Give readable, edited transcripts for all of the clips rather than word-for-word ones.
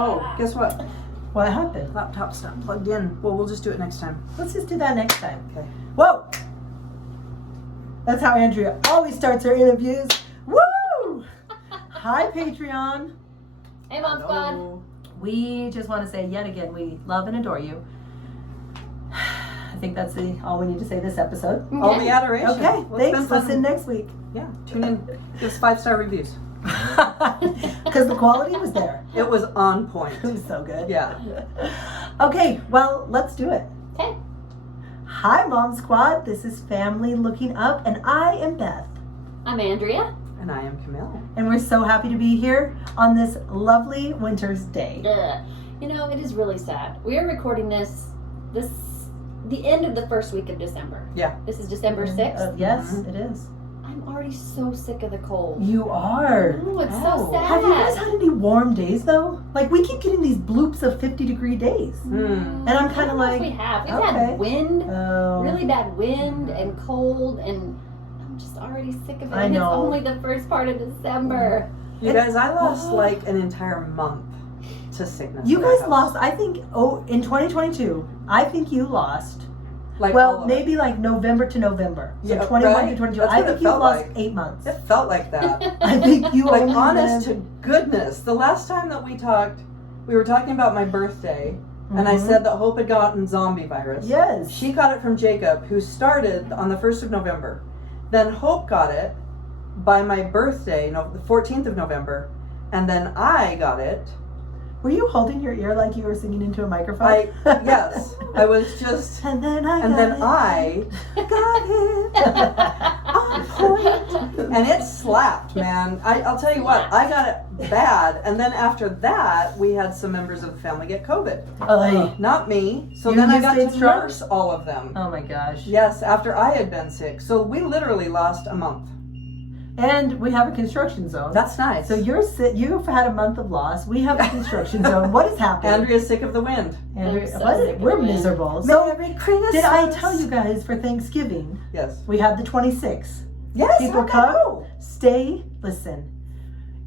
Oh, guess what? What happened? Laptop's not plugged in. Well, we'll just do it next time. Let's just do that next time. Okay. Whoa! That's how Andrea always starts her interviews. Woo! Hi, Patreon. Hey, Mom Squad. Hello. We just want to say yet again, we love and adore you. I think that's all we need to say this episode. All the adoration. Okay, Well, it's been thanks. fun. Listen next week. Yeah, tune in. Give us 5-star reviews. Because the quality was there. It was on point. It was so good. Yeah. Okay, well, let's do it. Okay. Hi, Mom Squad. This is Family Looking Up, and I am Beth. I'm Andrea. And I am Camille. And we're so happy to be here on this lovely winter's day. You know, it is really sad. We are recording this the end of the first week of December. Yeah. This is December 6th. Yes, Mhm. it is. I'm already so sick of the cold. You are. Oh, it's Oh. so sad. Have you guys had any warm days though? Like we keep getting these bloops of 50-degree days. Hmm. And I'm kinda I don't know like, if we have. We've okay. had wind, Oh. really bad wind and cold, and I'm just already sick of it. I And know. It's only the first part of December. You guys, I lost like an entire month to sickness. You at our guys house. lost, I think, in 2022, I think you lost, Like all well, of maybe like November to November. So Yeah, 21 right? to 22. That's I what think it you felt lost like. 8 months. It felt like that. I think you Like only honest had- to goodness, the last time that we talked, we were talking about my birthday, and I Mhm. said that Hope had gotten zombie virus. Yes. She got it from Jacob, who started on the 1st of November. Then Hope got it by my birthday, the 14th of November, and then I got it. Were you holding your ear like you were singing into a microphone? Yes, I was just, And then I and got then it. I got it on point, and it slapped, man. I'll tell you what, I got it bad, and then after that, we had some members of the family get COVID. Ay. Not me. So You then I just got stayed to strong? nurse all of them. Oh my gosh. Yes, after I had been sick. So we literally lost a month. And we have a construction zone. That's nice. So you've had a month of loss. We have a construction zone. What has happened? Andrea's sick of the wind. Andrea, I'm so what? sick of We're the wind. miserable. So Merry Christmas. did I tell you guys for Thanksgiving Yes. we had the 26th? Yes. People how'd that come, go? stay, listen.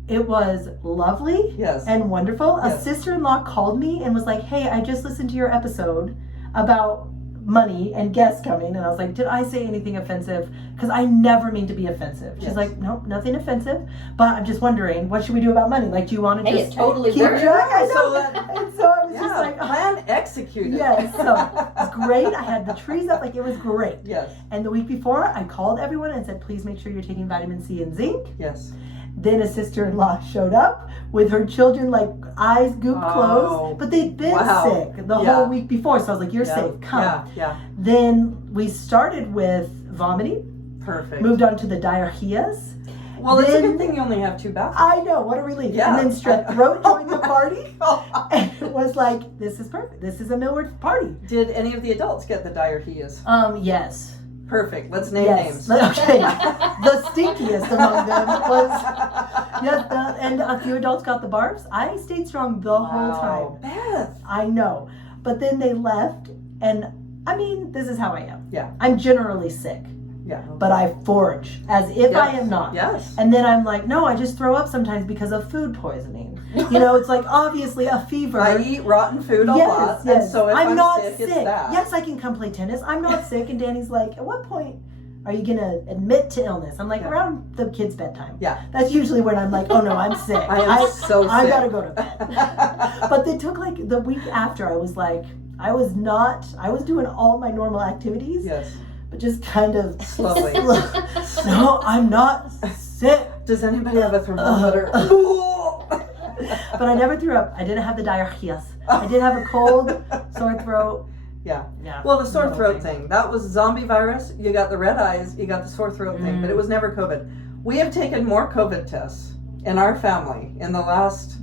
It was lovely Yes. and wonderful. A Yes. sister-in-law called me and was like, "Hey, I just listened to your episode about money and guests coming," and I was like, "Did I say anything offensive?" Because I never mean to be offensive. She's Yes. like, "Nope, nothing offensive, but I'm just wondering, what should we do about money? Like, do you want to Hey, just it totally keep works. track?" I know. So that- And so I was just Yeah, like, oh. plan executed. Yes, so it was great. I had the trees up, like it was great. Yes. And the week before, I called everyone and said, "Please make sure you're taking vitamin C and zinc." Yes. Then a sister-in-law showed up with her children, like eyes gooped Oh, closed, but they'd been wow. sick the Yeah. whole week before. So I was like, "You're Yeah. safe. Come." Yeah. Yeah. Then we started with vomiting, Perfect. moved on to the diarrheas. Well, it's a then- good thing you only have 2 bathrooms. I know, what a relief. Yeah. And then strep throat joined the party, Oh. and it was like, this is perfect. This is a Millward party. Did any of the adults get the diarrheas? Yes. Perfect. Let's name Yes. names. Okay. The stinkiest among them was, yes, and a few adults got the barbs. I stayed strong the whole time. Beth. I know. But then they left, and I mean, this is how I am. Yeah. I'm generally sick, Yeah. but I forage as if I am not. Yes. And then I'm like, no, I just throw up sometimes because of food poisoning. You know, it's like obviously a fever. I eat rotten food a lot, and so if I'm not sick, sick. it's that. Yes, I can come play tennis. I'm not sick. And Danny's like, at what point are you gonna admit to illness? I'm like, Yeah. around the kids' bedtime. Yeah. That's usually when I'm like, oh no, I'm sick. I am so sick. I gotta go to bed. But they took like the week after. I was like, I was doing all my normal activities, Yes. but just kind of Slowly. No, I'm not sick. Does anybody have a thermometer? But I never threw up. I didn't have the diarrheas. I did have a cold, sore throat. Yeah. Yeah. Well, the sore Little throat thing. thing, that was zombie virus. You got the red eyes, you got the sore throat thing, but it was never COVID. We have taken more COVID tests in our family in the last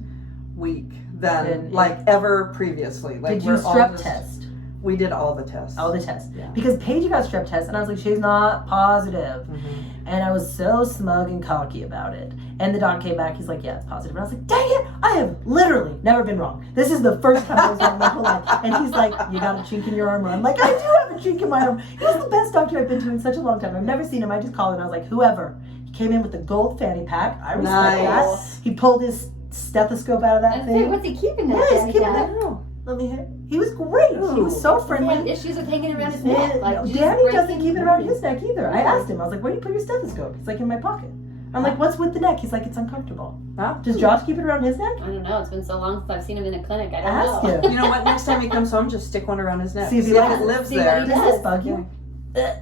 week than And- like ever previously. Like Did you we're all strep just- test? We did all the tests. All the tests. Yeah. Because Paige got strep test, and I was like, she's not positive. Mhm. And I was so smug and cocky about it. And the doc came back, he's like, yeah, it's positive. And I was like, dang it, I have literally never been wrong. This is the first time I was wrong my whole life. And he's like, you got a chink in your armor. I'm like, I do have a chink in my arm. He's the best doctor I've been to in such a long time. I've never seen him. I just called and I was like, whoever. He came in with the gold fanny pack. I respect Nice. that. He pulled his stethoscope out of that I was like, thing. what's he keeping that? Yes, Daddy keep Dad? it. Let me hear. He was great. He was so Does he have friendly. issues with hanging around his Yeah, neck? Like, no, just Danny doesn't breaking- keep it around his neck either. I asked him. I was like, "Where do you put your stethoscope?" He's like, "In my pocket." I'm like, "What's with the neck?" He's like, "It's uncomfortable." Huh? Does Josh keep it around his neck? I don't know. It's been so long since I've seen him in a clinic. I don't Ask know. him. You know what? Next time he comes home, just stick one around his neck. See if he if likes it it. lives See what there. he Does does. this bug you? Yeah.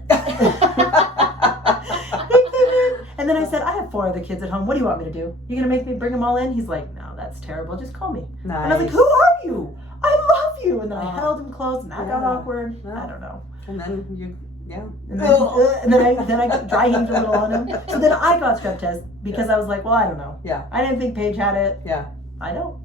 He came in, and then I said, "I have 4 other kids at home. What do you want me to do? You gonna make me bring them all in?" He's like, "No, that's terrible. Just call me." Nice. And I was like, "Who are you? I love you." And then I Oh. held him close, and that got Yeah. awkward. Yeah. I don't know. And then you, yeah. And then I dry heaved a little on him. So then I got strep test because I was like, well, I don't know. Yeah. I didn't think Paige had it. Yeah. I don't.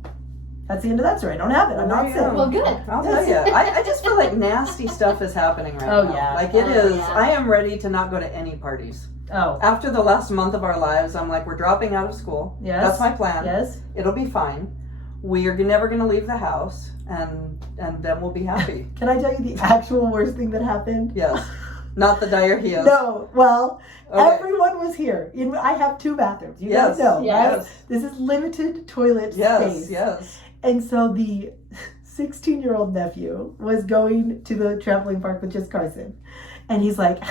That's the end of that story. I don't have it. I'm Well, not there sick. you go. Well, good. I'll tell you. I just feel like nasty stuff is happening right Oh, now. yeah. Like it Oh, is. yeah. I am ready to not go to any parties. Oh, After the last month of our lives, I'm like, we're dropping out of school. yes. That's my plan. Yes. It'll be fine. We are never going to leave the house, and then we'll be happy. Can I tell you the actual worst thing that happened? Yes. Not the diarrhea. No. Well, Okay. everyone was here. I have 2 bathrooms. You Yes. guys know, Yes. right? This is limited toilet Yes. space. Yes. And so the 16-year-old nephew was going to the trampoline park with just Carson. And he's like,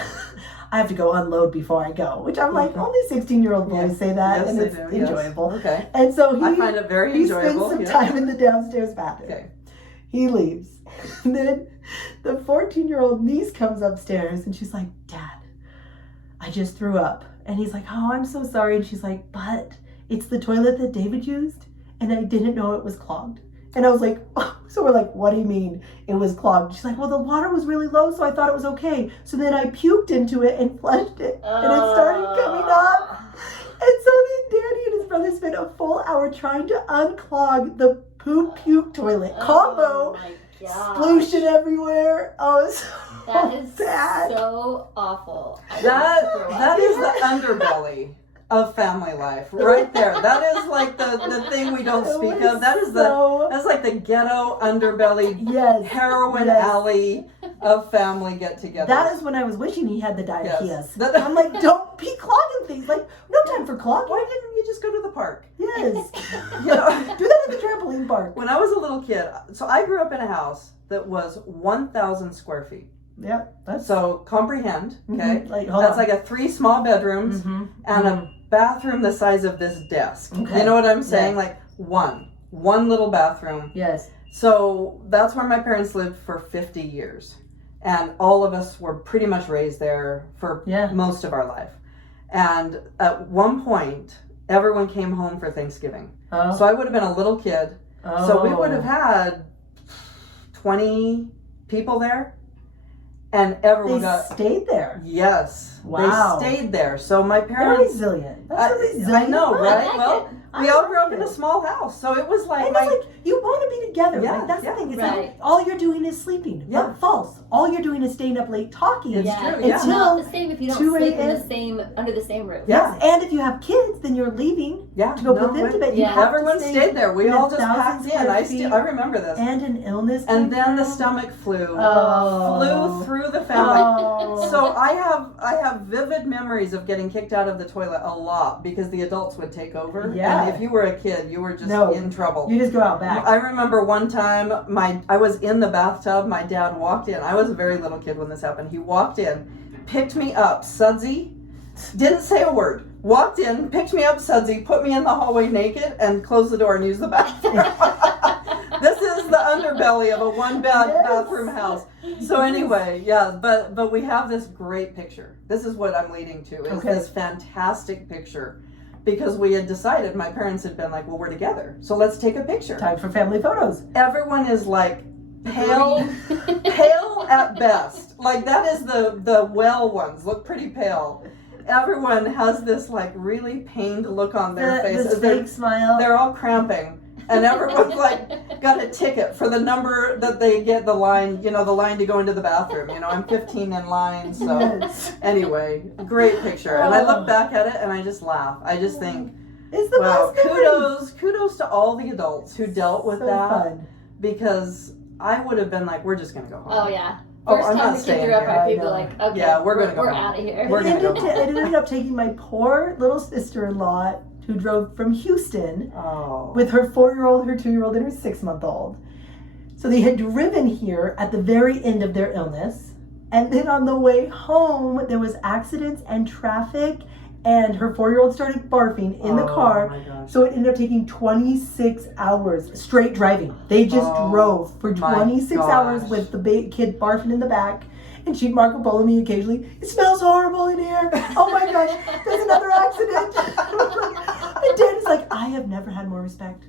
I have to go unload before I go. Which I'm like, only 16-year-old boys Yes. say that, Yes, and they it's do. Yes. enjoyable. Okay. And so I find it very he enjoyable. spends some yeah. time in the downstairs bathroom. Okay. He leaves. And then the 14-year-old niece comes upstairs and she's like, Dad, I just threw up. And he's like, oh, I'm so sorry. And she's like, but it's the toilet that David used and I didn't know it was clogged. And I was like, oh. So we're like, what do you mean it was clogged? She's like, well, the water was really low, so I thought it was okay. So then I puked into it and flushed it, and it started coming up. And so then Danny and his brother spent a full hour trying to unclog the poop puke toilet combo. Oh my gosh. Splooshin' everywhere. Oh, it's so That is bad. so awful. I That want to throw up. that is the underbelly of family life, right there. That is like the thing we don't It speak was of. That is that's like the ghetto underbelly yes. heroin Yes. alley of family get-togethers. That is when I was wishing he had the Yes. diarrheas. That- I'm like, don't be clogging things. Like, no time for clogging. Why didn't you just go to the park? Yes. You know, Do that at the trampoline park. when I was a little kid, so I grew up in a house that was 1,000 square feet. Yeah, that's So comprehend, okay? Like, hold That's on. like a 3 small bedrooms Mhm. and a bathroom the size of this desk. Okay. You know what I'm saying? Yeah. Like one little bathroom. Yes. So that's where my parents lived for 50 years. And all of us were pretty much raised there for Yeah. most of our life. And at one point, everyone came home for Thanksgiving. Oh. So I would have been a little kid. So we would have had 20 people there. And everyone They got... stayed there. Yes. Wow. They stayed there. So my They're parents... resilient. That's a I resilient know, life. right? like Well, I we all like grew up in it. a small house. So it was like... And my, it's like, you want to be together. Yeah, Like, that's yeah. the thing. It's Right. like, all you're doing is sleeping. Yeah. But false. All you're doing is staying up late talking. It's Yeah, true, it's yeah. not Until the same if you don't 2 sleep in the a.m. same under the same roof. Yes. And if you have kids, then you're leaving yeah, to go no, put them we- to bed. You Yeah. have to Everyone stay stayed there. We in all 1,000 just packed in. square I feet. remember this. And an illness. And then the came stomach flu Oh. flew through the family. Oh. So I have vivid memories of getting kicked out of the toilet a lot because the adults would take over. Yeah. And if you were a kid, you were just No. in trouble. You just go out back. I remember one time I was in the bathtub, my dad walked in. I was a very little kid when this happened. He walked in, picked me up, Sudsy, didn't say a word. Walked in, picked me up, Sudsy, put me in the hallway naked, and closed the door and used the bathroom. This is the underbelly of a one-bathroom house. So anyway, yeah, but we have this great picture. This is what I'm leading to, is Okay. this fantastic picture. Because we had decided, my parents had been like, well, we're together, so let's take a picture. Time for family photos. Everyone is like pale, pale at best. Like that is the well ones look pretty pale. Everyone has this like really pained look on their This faces. fake smile. They're all cramping, and everyone's like got a ticket for the number that they get the line to go into the bathroom. I'm 15 in line, so Yes. anyway, great picture. And I Oh. look back at it and I just laugh. I just think, It's the wow, best memory. kudos to all the adults who dealt with So that. fun. Because I would have been like, we're just gonna go home. Oh yeah. Oh, First I'm time not the kids staying are up, here. our I people know. like, okay, Yeah, we're gonna go we're home. out of here. We're It gonna go ended, home. it ended up taking my poor little sister-in-law who drove from Houston Oh. with her 4-year-old, her 2-year-old, and her 6-month-old. So they had driven here at the very end of their illness. And then on the way home, there was accidents and traffic, and her 4-year-old started barfing in the car. Oh my gosh. So it ended up taking 26 hours straight driving. They just Oh drove for my 26 hours gosh. with the kid barfing in the back. And she'd Marco Polo me occasionally. It smells horrible in here. Oh my gosh, there's another accident. And Dan is like, I have never had more respect.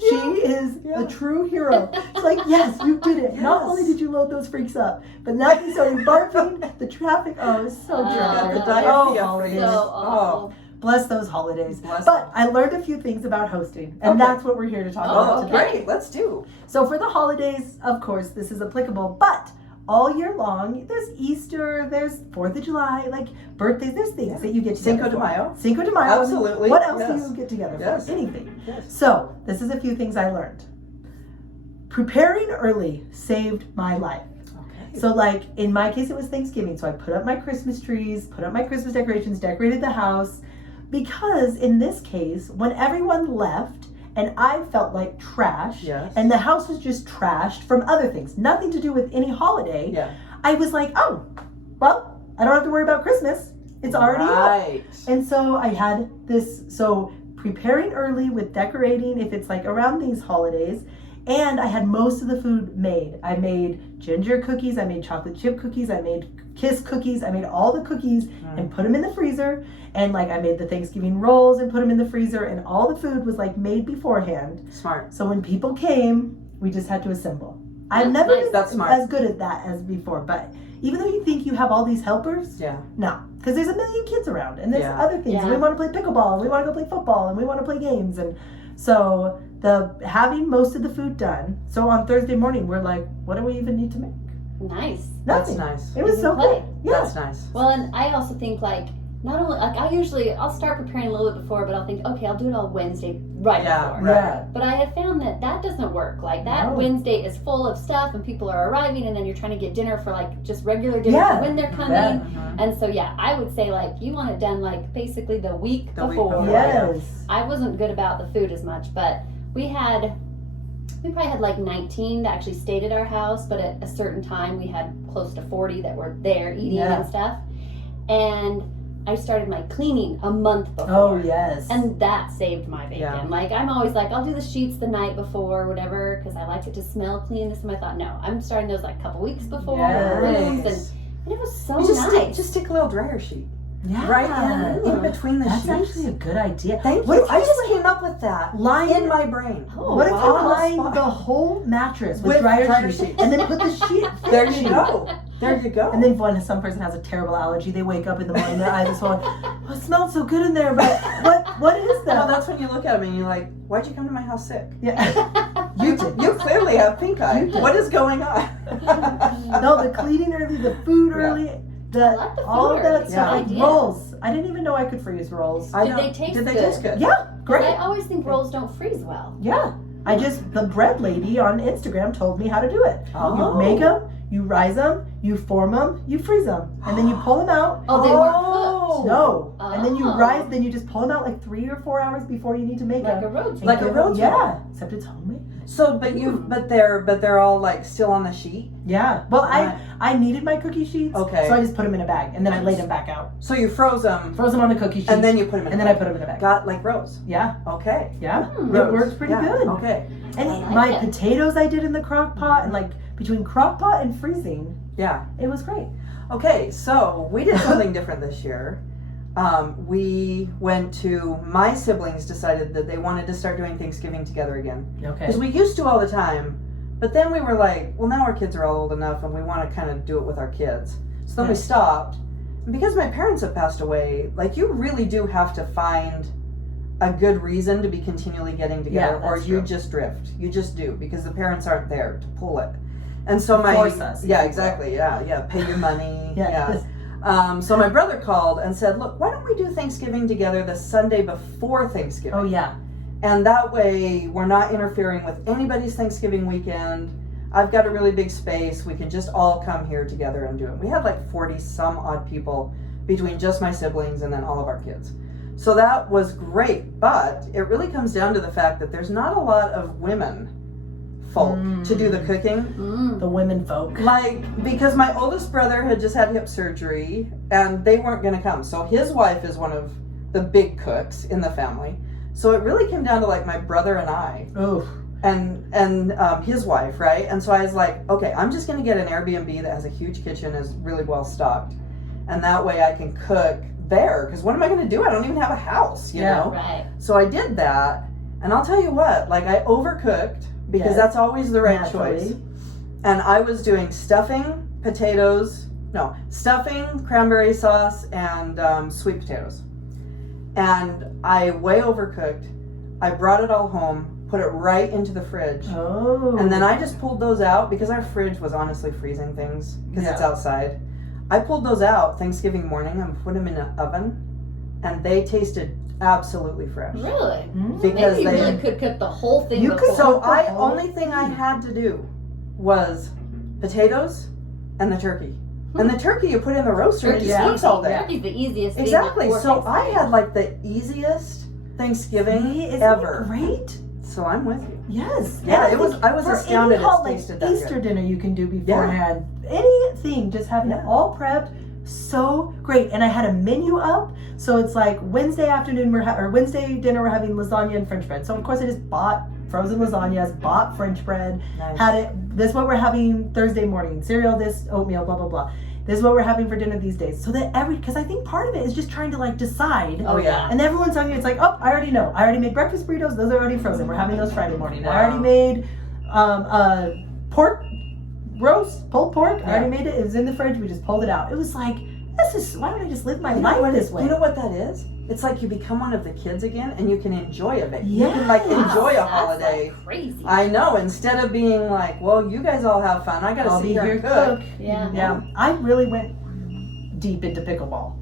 She is a true hero. It's like, yes, you did it. Not Yes. only did you load those freaks up, but now you started barfing, the traffic. Oh, it was so Oh, You got the good. yeah. diarrhea Oh, freeze. So awful. Bless those holidays. Bless But I learned a few things about hosting, and Okay. that's what we're here to talk Oh, about today. great. Let's do. So for the holidays, of course, this is applicable, but all year long, there's Easter, there's 4th of July, like birthdays, there's things that you get together Cinco de for. Mayo. Cinco de Mayo. Absolutely. What else Yes. do you get together Yes. for? Anything. Yes. So this is a few things I learned. Preparing early saved my life. Okay. So like in my case, it was Thanksgiving. So I put up my Christmas trees, put up my Christmas decorations, decorated the house. Because in this case, when everyone left and I felt like trash, Yes. and the house was just trashed from other things, nothing to do with any holiday, Yeah. I was like, oh, well, I don't have to worry about Christmas. It's already up. Right. And so I had this, so preparing early with decorating if it's like around these holidays. And I had most of the food made. I made ginger cookies, I made chocolate chip cookies, I made kiss cookies, I made all the cookies and put them in the freezer. And like I made the Thanksgiving rolls and put them in the freezer, and all the food was like made beforehand. Smart. So when people came, we just had to assemble. I've That's never nice. been That's smart. as good at that as before, but even though you think you have all these helpers, Yeah. no, because there's a million kids around, and there's Yeah. other things. Yeah. We want to play pickleball, and we want to go play football, and we want to play games, and so the having most of the food done. So on Thursday morning, we're like, what do we even need to make? Nice. That's Nothing. nice. It was You so can play. good. Yeah. Oh, That's nice. Well, and I also think like not only like I'll start preparing a little bit before, but I'll think okay, I'll do it all Wednesday right Yeah, before. Yeah. But I have found that doesn't work. Like that No. Wednesday is full of stuff, and people are arriving, and then you're trying to get dinner for like just regular dinner Yeah. for when they're coming. Yeah. Mhm. And so yeah, I would say like you want it done like basically the week The week before. before. Yes. I wasn't good about the food as much, but we probably had like 19 that actually stayed at our house, but at a certain time we had close to 40 that were there eating Yeah. and stuff. And I started my cleaning a month before. Oh yes. And that saved my bacon. Yeah. Like I'm always like, I'll do the sheets the night before, whatever, because I like it to smell clean. This time I thought, no, I'm starting those like a couple weeks before. Yes. rooms, and it was so You just nice. stick a little dryer sheet yeah. right in between the That's sheets. actually a good idea. Thank What you. if I you just came up with that line in my brain. Oh, What if you wow. line spot. the whole mattress with With dryer dryer sheets sheets. and then put the sheet? There you go. There you go. And then when some person has a terrible allergy, they wake up in the morning, their eyes are swollen. Oh, it smells so good in there, but what is well, that? that's when you look at them and you're like, why'd you come to my house sick? Yeah. You clearly have pink eye. You did. What is going on? No, the cleaning early, the food Yeah. early, I like the food all of that early. stuff, Yeah. like Idea. rolls. I didn't even know I could freeze rolls. I Did know. they taste Did they good? taste good? Yeah, great. I always think rolls don't freeze well. Yeah, the bread lady on Instagram told me how to do it. Oh. You make them, you rise them, you form them, you freeze them, and then you pull them out. Oh, they weren't No, and then you Oh. rise, then you just pull them out like 3 or 4 hours before you need to make cooked. Like them. a road Like a road Yeah, except it's homemade. So, but they're all like still on the sheet. Yeah. Well, Right. I needed my cookie sheets, Okay. so I just put them in a bag and then I laid them back out. So you froze them, Froze them on the cookie sheet, and then you put them in. and then I put them in a bag. Got like Rose. Yeah, Okay. yeah. Hmm. It Rose. works pretty Yeah, good. Okay. And I like my it. potatoes I did in the crock pot, and like between crock pot and freezing, Yeah. it was great. Okay. So we did something different this year. We went to, my siblings decided that they wanted to start doing Thanksgiving together again. Okay. Because we used to all the time, but then we were like, well, now our kids are all old enough and we want to kind of do it with our kids. So then we Yeah. stopped. And because my parents have passed away, like you really do have to find a good reason to be continually getting together, Yeah, or that's you true. just drift. You just do, because the parents aren't there to pull it. And so my Force us. yeah, exactly, yeah, pay your money, Yeah. So my brother called and said, look, why don't we do Thanksgiving together the Sunday before Thanksgiving? Oh yeah. And that way we're not interfering with anybody's Thanksgiving weekend. I've got a really big space. We can just all come here together and do it. We had like 40 some odd people between just my siblings and then all of our kids. So that was great, but it really comes down to the fact that there's not a lot of women folk to do the cooking. The women folk. Like, because my oldest brother had just had hip surgery and they weren't going to come. So his wife is one of the big cooks in the family. So it really came down to like my brother and I Oof. and his wife, right? And so I was like, okay, I'm just going to get an Airbnb that has a huge kitchen, is really well stocked. And that way I can cook there. Because what am I going to do? I don't even have a house, you know? Right. So I did that. And I'll tell you what, like I overcooked because Yes. that's always the right Naturally. choice. And I was doing stuffing, cranberry sauce, and sweet potatoes. And I way overcooked. I brought it all home, put it right into the fridge. Oh. And then I just pulled those out because our fridge was honestly freezing things because it's Yeah. outside. I pulled those out Thanksgiving morning and put them in an oven, and they tasted absolutely fresh. Really? Because Maybe you they really could cook the whole thing You could before. So the whole only thing I had to do was potatoes and the turkey. And the turkey you put in the roaster and it Turkey's just Yeah. cooks all day. Turkey's the easiest thing Exactly. before So I Thanksgiving. had like the easiest Thanksgiving See, isn't ever. it great? So I'm with you. Yes. Yeah, And it was. think I was for astounded any it hot, like, tasted that Easter good. dinner you can do beforehand. Anything, just having it Yeah. all prepped. So great. And I had a menu up. So it's like Wednesday afternoon or Wednesday dinner we're having lasagna and French bread. So of course I just bought frozen lasagnas, bought French bread, Nice. had it. This is what we're having Thursday morning. Cereal, this, oatmeal, blah blah blah. This is what we're having for dinner these days. So that because I think part of it is just trying to like decide. Oh yeah. And everyone's telling you, it's like, oh, I already know. I already made breakfast burritos. Those are already frozen. We're having those Friday morning. I Wow. already made pork roast, pulled pork. I Yeah. already made it. It was in the fridge. We just pulled it out. It was like, why don't I just live my You know life what this way? You know what that is? It's like you become one of the kids again, and you can enjoy a bit. You can like Yes. enjoy a That's, holiday. like, crazy. I know. Instead of being like, well, you guys all have fun. I gotta I'll sit be here here and to cook. cook. Yeah. Yeah. I really went deep into pickleball.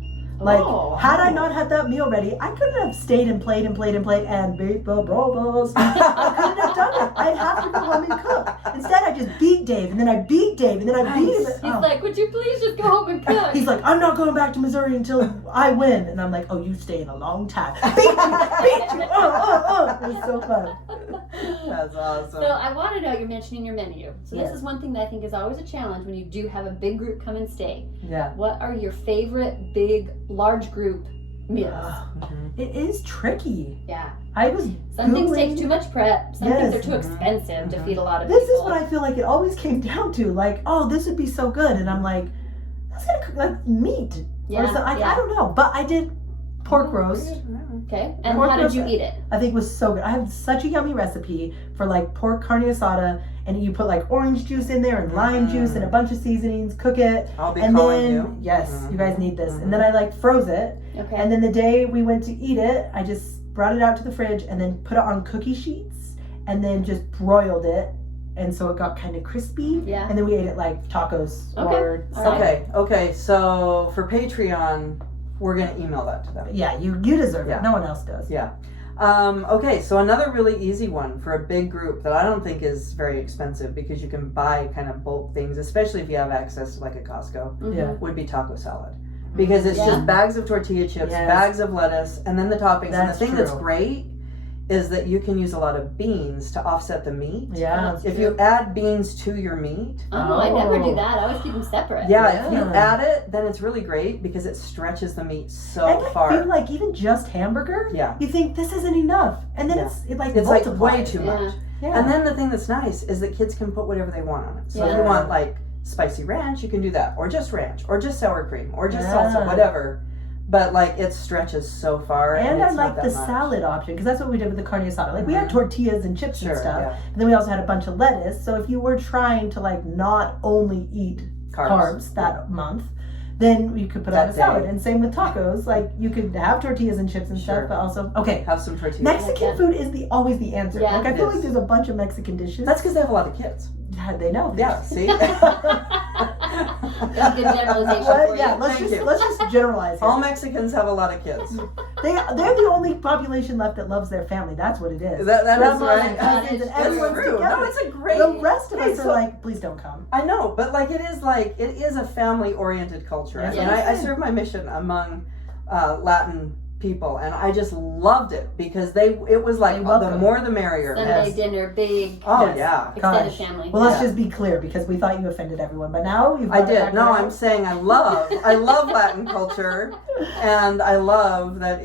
Like, Oh. had I not had that meal ready, I couldn't have stayed and played and beat the Bravos. I couldn't have done it. I'd have to go home and cook. Instead, I just beat Dave, and then I beat Dave, and then I beat him. Nice. He's Oh. like, would you please just go home and cook? He's like, I'm not going back to Missouri until I win. And I'm like, oh, you stay in a long time. Beat you. It was so fun. That's awesome. So I want to know, you're mentioning your menu. So this Yes. is one thing that I think is always a challenge when you do have a big group come and stay. Yeah. What are your favorite big, large group meals? Mhm. It is tricky. Yeah. I was Some things Googling- take too much prep. Some Yes. things are too Mhm. expensive to Mhm. feed a lot of This people. is what I feel like it always came down to. Like, oh, this would be so good. And I'm like, that's gonna cook like meat. Yeah, Or something. I yeah. don't know. But I did pork roast. Okay. And Pork how did roast- you eat it? I think was so good. I have such a yummy recipe for like pork carne asada, and you put like orange juice in there and lime juice and a bunch of seasonings, cook it, I'll be and calling then you. yes, you guys need this. Mhm. And then I like froze it, Okay. and then the day we went to eat it, I just brought it out to the fridge and then put it on cookie sheets and then just broiled it, and so it got kind of crispy. Yeah. And then we ate it like tacos Okay. or All something. right. Okay. So for Patreon, we're gonna email that to them. Yeah, you deserve Yeah. it. No one else does. Yeah. Okay, so another really easy one for a big group that I don't think is very expensive because you can buy kind of bulk things, especially if you have access to like a Costco, Mhm. Yeah. would be taco salad. Because it's Yeah. just bags of tortilla chips, Yes. bags of lettuce, and then the toppings. That's and the thing that's true. great is that you can use a lot of beans to offset the meat. Yeah. If you add beans to your meat, Oh, I never do Oh. that. I always keep them separate. yeah, if you Yeah. add it, then it's really great because it stretches the meat so And I far. feel like even just hamburger, Yeah. you think this isn't enough, and then Yeah. it like It's like multiplies. way too Yeah. much. Yeah. And then the thing that's nice is that kids can put whatever they want on it. So if Yeah. you want like spicy ranch, you can do that, or just ranch, or just sour cream, or just Yeah. salsa, whatever. But like it stretches so far, And I it's not like that the much. salad option because that's what we did with the carne asada. Like we had Mhm. tortillas and chips Sure, and stuff, yeah. and then we also had a bunch of lettuce. So if you were trying to like not only eat carbs that month, then you could put on That a salad. day. And same with tacos. Like you could have tortillas and chips and Sure. stuff, but also okay. Have some tortillas. Mexican Yeah. food is always the answer. Yeah. Like I feel It like is. there's a bunch of Mexican dishes. That's because they have a lot of kids. Yeah, they know. Yeah, see? That's a good generalization What? for Yeah, you. let's Thank just you. let's just generalize here. All Mexicans have a lot of kids. They're the only population left that loves their family. That's what it is. That is Grandmas right. and cousins and It's everyone's true. together. No, it's a great. The rest of Hey, us are so- like, please don't come. I know, but like it is a family-oriented culture. Yes, I mean, it I is. serve my mission among Latin people, and I just loved it because it was like They the welcome. more the merrier. Sunday Yes. dinner, big Oh Yes. yeah. extended Gosh. family. Well, let's Yeah. just be clear because we thought you offended everyone, but now you've I brought it did. back No, around. I'm saying I love Latin culture, and I love that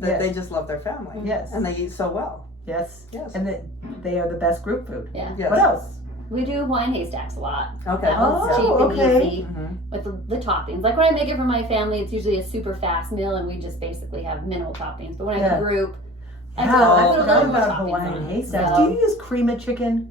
that Yes. they just love their family. Yes. And they eat so well. Yes. Yes. And that they are the best group food. Yeah. Yes. What else? We do Hawaiian haystacks a lot. Okay. That one's Oh, cheap and okay. easy Mhm. with the toppings. Like when I make it for my family, it's usually a super fast meal, and we just basically have minimal toppings. But when I have Yeah. a group, I Yeah, put I a forgot little more about toppings Hawaiian on. haystacks. So, Do you use cream of chicken?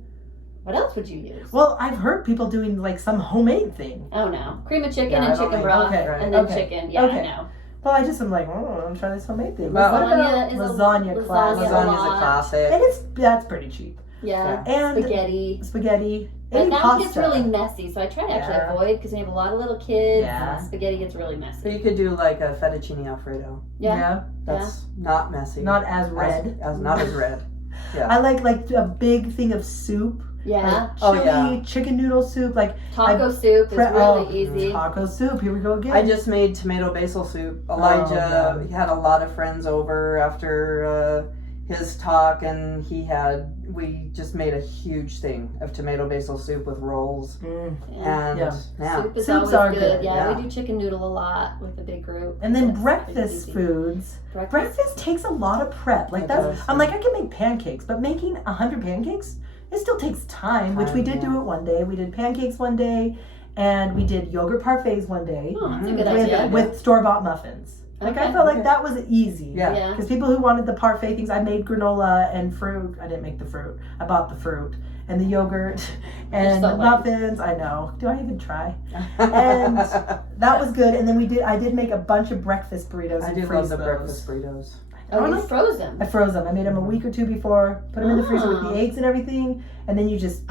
what else would you use? Well, I've heard people doing like some homemade thing. Oh no, cream of chicken Yeah, I and don't chicken think- broth, okay, right. and then okay, chicken. Yeah, okay. I know. Well, I just am like, oh, I'm trying this homemade thing. Well, What about lasagna is a- lasagna class? lasagna. Lasagna's a lot. classic. And that's pretty cheap. Yeah, And spaghetti. spaghetti. But Any that pasta. gets really messy, so I try to actually Yeah. avoid because we have a lot of little kids. Yeah. Spaghetti gets really So messy. you could do like a fettuccine alfredo. Yeah. That's not messy. Not as red. As not as red. I like a big thing of soup. Yeah. Like Oh, chili, yeah. chicken noodle soup, like Taco soup is really easy. taco soup. Here we go again. I just made tomato basil soup. Oh, Elijah yeah. he had a lot of friends over after his talk, and we just made a huge thing of tomato basil soup with rolls. Mm. Yeah. And Yeah. Soup is Soups always are good. good, Yeah, yeah. we do chicken noodle a lot with a big group. And then That's breakfast pretty easy. foods. Breakfast. Breakfast takes a lot of prep. Like It that's. does, I'm yeah. like I can make pancakes, but making 100 pancakes, it still takes time. Which we Time, did yeah. do it one day. We did pancakes one day, and we did yogurt parfaits one day Oh, that's a Mhm. good idea. with store-bought muffins. Like I Okay. felt like Okay. that was easy. Yeah. Yeah. Because people who wanted the parfait things, I made granola and fruit. I didn't make the fruit. I bought the fruit and the yogurt and so the lucky. muffins. I know. Do I even try? And that was good. And then I did make a bunch of breakfast burritos. I and do freeze love the those. breakfast burritos. Oh, you like- froze them. I froze them. I made them a week or two before. Put them in the freezer with Oh. the eggs and everything, and then you just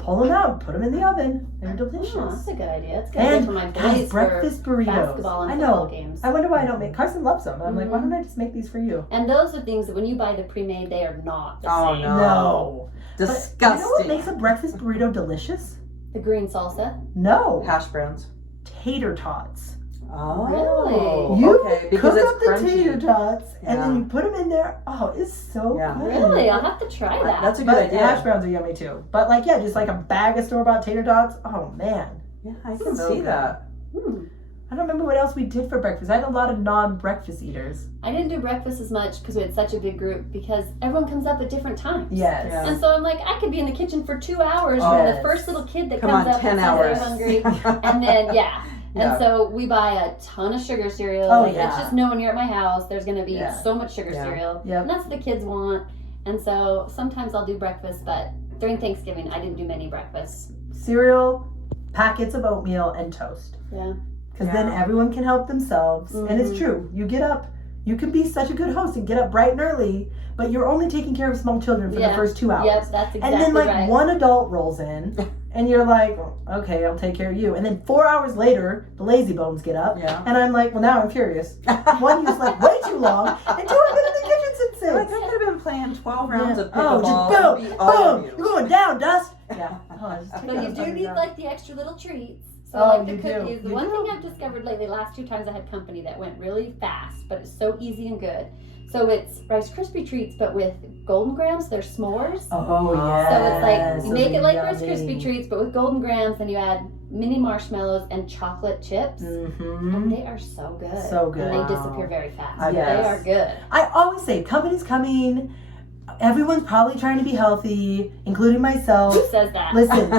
pull them out, put them in the oven. They're delicious. Oh, that's a good idea. It's a good idea And for my guys, boys breakfast for burritos. basketball and I football know. games. I wonder why I don't make. Carson loves them. I'm like, why Mhm. don't I just make these for you? And those are things that when you buy the pre-made, they are not the Oh, same. no. No. Disgusting. But you know what makes a breakfast burrito delicious? The green salsa. No. Hash browns. Tater tots. Oh, Really? You okay, because cook it's up the crunchy. tater tots and then Yeah. you put them in there. Oh, it's so Yeah. good. Really? I'll have to try that. That's a good But idea. hash browns are yummy too. But like, yeah, just like a bag of store-bought tater tots. Oh man, Yeah, I can So see good. that. Hmm. I don't remember what else we did for breakfast. I had a lot of non-breakfast eaters. I didn't do breakfast as much because we had such a big group because everyone comes up at different times. Yes. Yeah. And so I'm like, I could be in the kitchen for 2 hours Oh, from yes. the first little kid that Come comes on, up 10 and says they're hours. hungry. And then, yeah. Yeah. And so we buy a ton of sugar cereal. Oh, Like, yeah. it's just knowing you're at my house, there's going to be Yeah. so much sugar Yeah. cereal. Yep. And that's what the kids want. And so sometimes I'll do breakfast, but during Thanksgiving, I didn't do many breakfasts. Cereal, packets of oatmeal, and toast. Yeah. Because then Yeah. everyone can help themselves. And it's Mhm. true. You get up. You can be such a good host and get up bright and early, but you're only taking care of small children for Yeah. the first 2 hours. Yep, that's exactly And then like right. one adult rolls in, and you're like, okay, I'll take care of you. And then 4 hours later, the lazy bones get up, Yeah. and I'm like, well, now I'm furious. One, you slept way too long, and two, I've been in the kitchen since Like, 6. I could have been playing 12 rounds of Oh, pickleball. just and beat all of boom, you. you're going down, Dust. Yeah. Oh, just take But that you do fucking need down. like the extra little treats. So Oh, like the you do. cookies. The You one do. thing I've discovered lately, last 2 times I had company that went really fast, but it's so easy and good. So it's Rice Krispie treats, but with Golden Grams. They're s'mores. Oh, So yeah. it's like you make it like Rice Krispie treats, but with Golden Grams. Then you add mini marshmallows and chocolate chips. And Mm-hmm. they are so good. So good. And they Wow. disappear very fast. I They bet. are good. I always say, company's coming. Everyone's probably trying to be healthy, including myself. Who says that? Listen,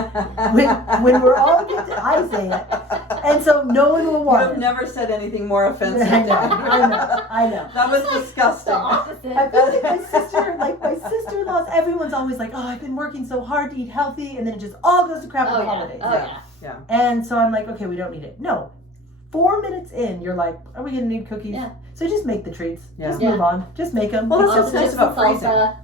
when we're all I say it, and so no one will You want have it. never said anything more offensive. I know, I know. That was The disgusting. opposite. I feel like my sister-in-laws, everyone's always like, oh, I've been working so hard to eat healthy, and then it just all goes to crap at Oh the yeah. holidays. Oh Yeah. yeah. And so I'm like, okay, we don't need it. No. 4 minutes in, you're like, are we gonna need cookies? Yeah. So just make the treats. Yeah. Just Yeah. move on. Just make them. Well, that's Also what's nice chips about and freezing. salsa.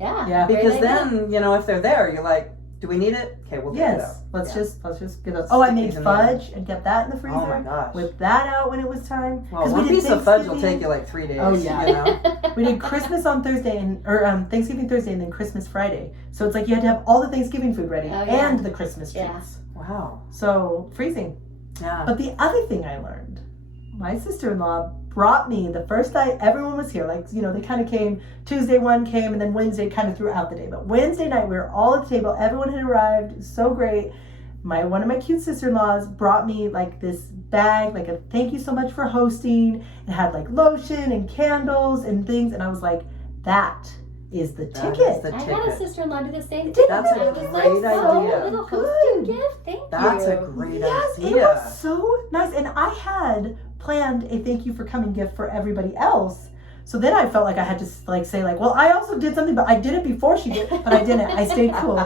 Yeah. Yeah. great Because idea. then, if they're there, you're like, do we need it? Okay, we'll get it out. Yes. Let's Yeah. just get those. Oh, I made Stick these in the oven. fudge and kept that in the freezer. Oh my gosh. Whipped that out when it was time. Well, 'Cause one we did piece of fudge will Thanksgiving. take you like 3 days. Oh, yeah. You know? We did Christmas on Thursday or Thanksgiving Thursday and then Christmas Friday. So it's like you had to have all the Thanksgiving food ready Oh, yeah. and the Christmas treats. Yeah. Wow. So freezing. Yeah. But the other thing I learned, my sister-in-law brought me the first night everyone was here. Like, you know, they kind of came, Tuesday one came, and then Wednesday kind of throughout the day. But Wednesday night, we were all at the table. Everyone had arrived. It was so great. One of my cute sister-in-laws brought me like this bag, like a thank you so much for hosting. It had like lotion and candles and things. And I was like, that is the That ticket. is the I had a ticket. sister-in-law do the same Did thing. That's a I was like, great so, idea. little Good. hosting gift. Thank That's you. a great Yes, idea. it was so nice. And I had planned a thank you for coming gift for everybody else. So then I felt like I had to like say like, well, I also did something, but I did it before she did, but I didn't. I stayed cool.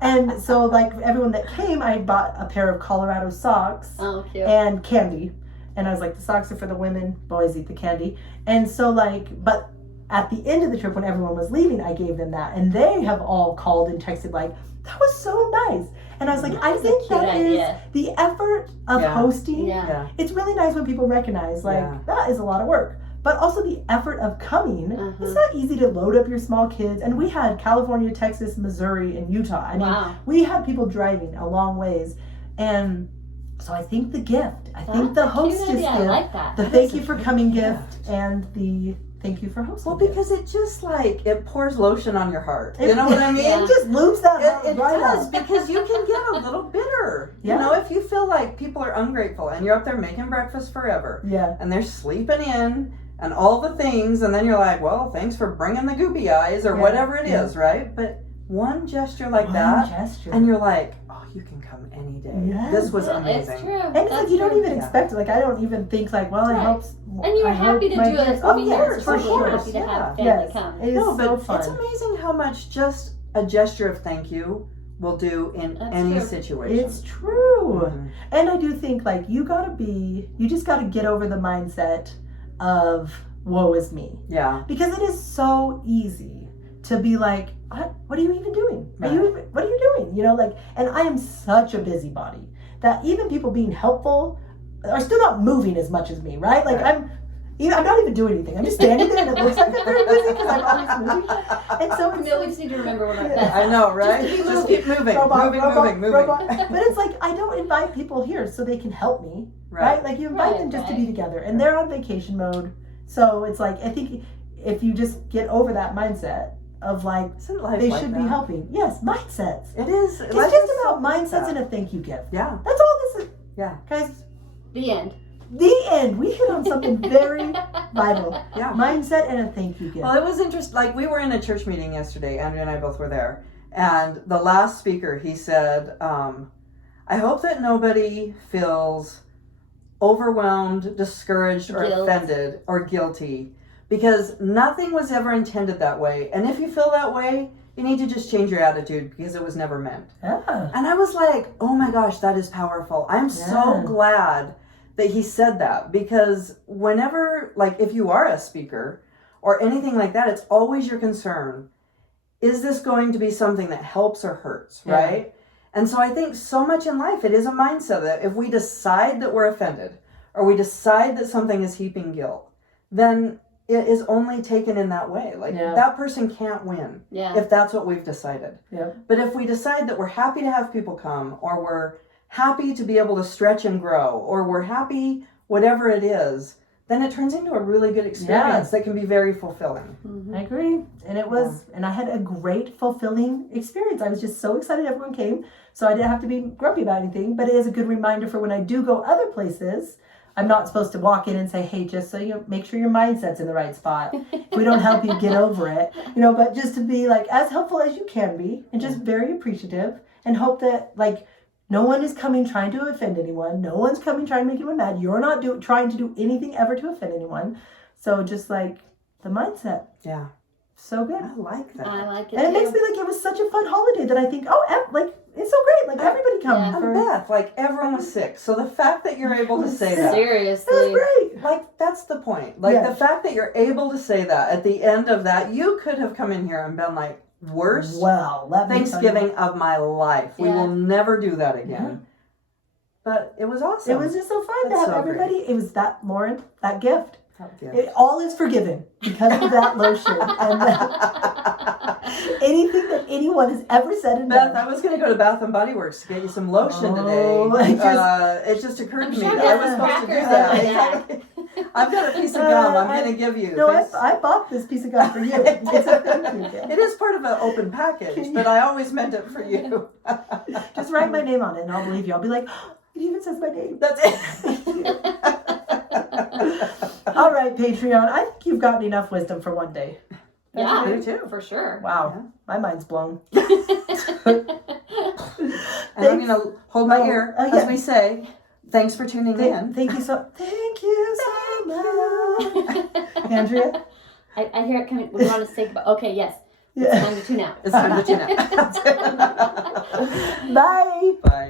And so like everyone that came, I bought a pair of Colorado socks Oh, cute. and candy. And I was like, the socks are for the women, boys eat the candy. And so like, but at the end of the trip when everyone was leaving, I gave them that. And they have all called and texted like, that was so nice. And I was like, I That's a think cute that is idea. the effort of Yeah. hosting. Yeah. Yeah. It's really nice when people recognize like Yeah. that is a lot of work. But also the effort of coming. Mhm. It's not easy to load up your small kids. And we had California, Texas, Missouri, and Utah. I mean, Wow. we had people driving a long ways. And so I think the gift, I think the That's a cute hostess idea. I gift, like that. the That thank is you a for great coming gift. gift, and the thank you for hosting. Well, gift. because it just like it pours lotion on your heart. It- You know what I mean? Yeah. It just loops that It right does up. because you can get a little bitter. Yeah. You know, if you feel like people are ungrateful and you're up there making breakfast forever Yeah. and they're sleeping in and all the things, and then you're like, well, thanks for bringing the goopy eyes or Yeah, whatever it yeah. is, right? But one gesture like One that, gesture. and you're like, oh, you can come any day. Yes. This was Yeah, amazing. It's true. And it's like That's you don't true. even Yeah. expect it. Like I don't even think like, well, it Right. helps. And you were I happy hope to my do gifts- it. I mean, Of yes, course, of for course, you were sure, happy to have yeah. family Yes, come. it is No, so but fun. it's amazing how much just a gesture of thank you will do in That's any true. situation. It's true. Mhm. And I do think like you just gotta get over the mindset of woe is me. Yeah. Because it is so easy to be like, what are you even doing? What are you doing? You know, like, and I am such a busybody that even people being helpful are still not moving as much as me, right? Like Right. I'm not even doing anything. I'm just standing there and it looks like I'm very busy because I'm always moving. And so it's No, we just need to remember what our Yeah. best I know, right? Just keep Just keep moving, robot, moving. robot. But it's like I don't invite people here so they can help me, right? Like you invite Right, them just to right. be together, and they're on vacation mode. So it's like I think if you just get over that mindset of like Isn't life they like should that? be helping. Yes, mindsets. It is. It's life just is about so like mindsets that. and a thank you gift. Yeah. That's all this is. Yeah. Guys, The end. the end. We hit on something very vital. Yeah. Mindset and a thank you gift. Well, it was interesting. Like, we were in a church meeting yesterday. Andrea and I both were there. And the last speaker, he said, I hope that nobody feels overwhelmed, discouraged, or Guilt. offended or guilty, because nothing was ever intended that way. And if you feel that way, you need to just change your attitude because it was never meant. Yeah. And I was like, oh my gosh, that is powerful. I'm so Yeah. glad that he said that, because whenever, like, if you are a speaker or anything like that, it's always your concern. Is this going to be something that helps or hurts, Yeah. right? And so I think so much in life, it is a mindset that if we decide that we're offended or we decide that something is heaping guilt, then it is only taken in that way. Like, Yeah. that person can't win Yeah. if that's what we've decided. Yep. But if we decide that we're happy to have people come, or we're happy to be able to stretch and grow, or we're happy, whatever it is, then it turns into a really good experience that can be very fulfilling. Mhm. I agree. And it was, and I had a great, fulfilling experience. I was just so excited everyone came. So I didn't have to be grumpy about anything. But it is a good reminder for when I do go other places. I'm not supposed to walk in and say, hey, just so you make sure your mindset's in the right spot. If we don't help you, get over it. You know, but just to be like as helpful as you can be and just very appreciative and hope that like no one is coming trying to offend anyone. No one's coming trying to make anyone mad. You're not trying to do anything ever to offend anyone. So just like the mindset. Yeah. So good. I like that. I like it And it too. makes me like it was such a fun holiday that I think, like it's so great. Like everybody come Yeah. And for Beth, like, everyone was sick. So the fact that you're able to say that, it was Seriously. great. like, that's the point. Like, Yeah. the fact that you're able to say that at the end of that, you could have come in here and been like, worst Well, let me tell you. Thanksgiving of my life. We Yeah. will never do that again. But it was awesome. It was just so fun to That's have so great. everybody. It was that, Lauren, that gift. All is forgiven because of that lotion and anything that anyone has ever said and Beth, done. I was going to go to Bath and Body Works to get you some lotion Oh, today. I It just occurred to me I'm that sure I was there's supposed to do crackers that. in there. Exactly. I've got a piece of gum I'm going to give you. No, Thanks. I bought this piece of gum for you. It's a thank you gift. It is part of an open package, but I always meant it for you. Just write my name on it and I'll believe you. I'll be like, oh, it even says my name. That's it. All right, Patreon. I think you've gotten enough wisdom for one day. Yeah, Me too. for sure. Wow, my mind's blown. And I'm going to hold my ear yeah. as we say, thanks for tuning in. Thank you so much. Andrea? I hear it coming. We want to say goodbye. Okay, yes. It's Yeah. time to tune out. It's time to tune out. Bye. Bye.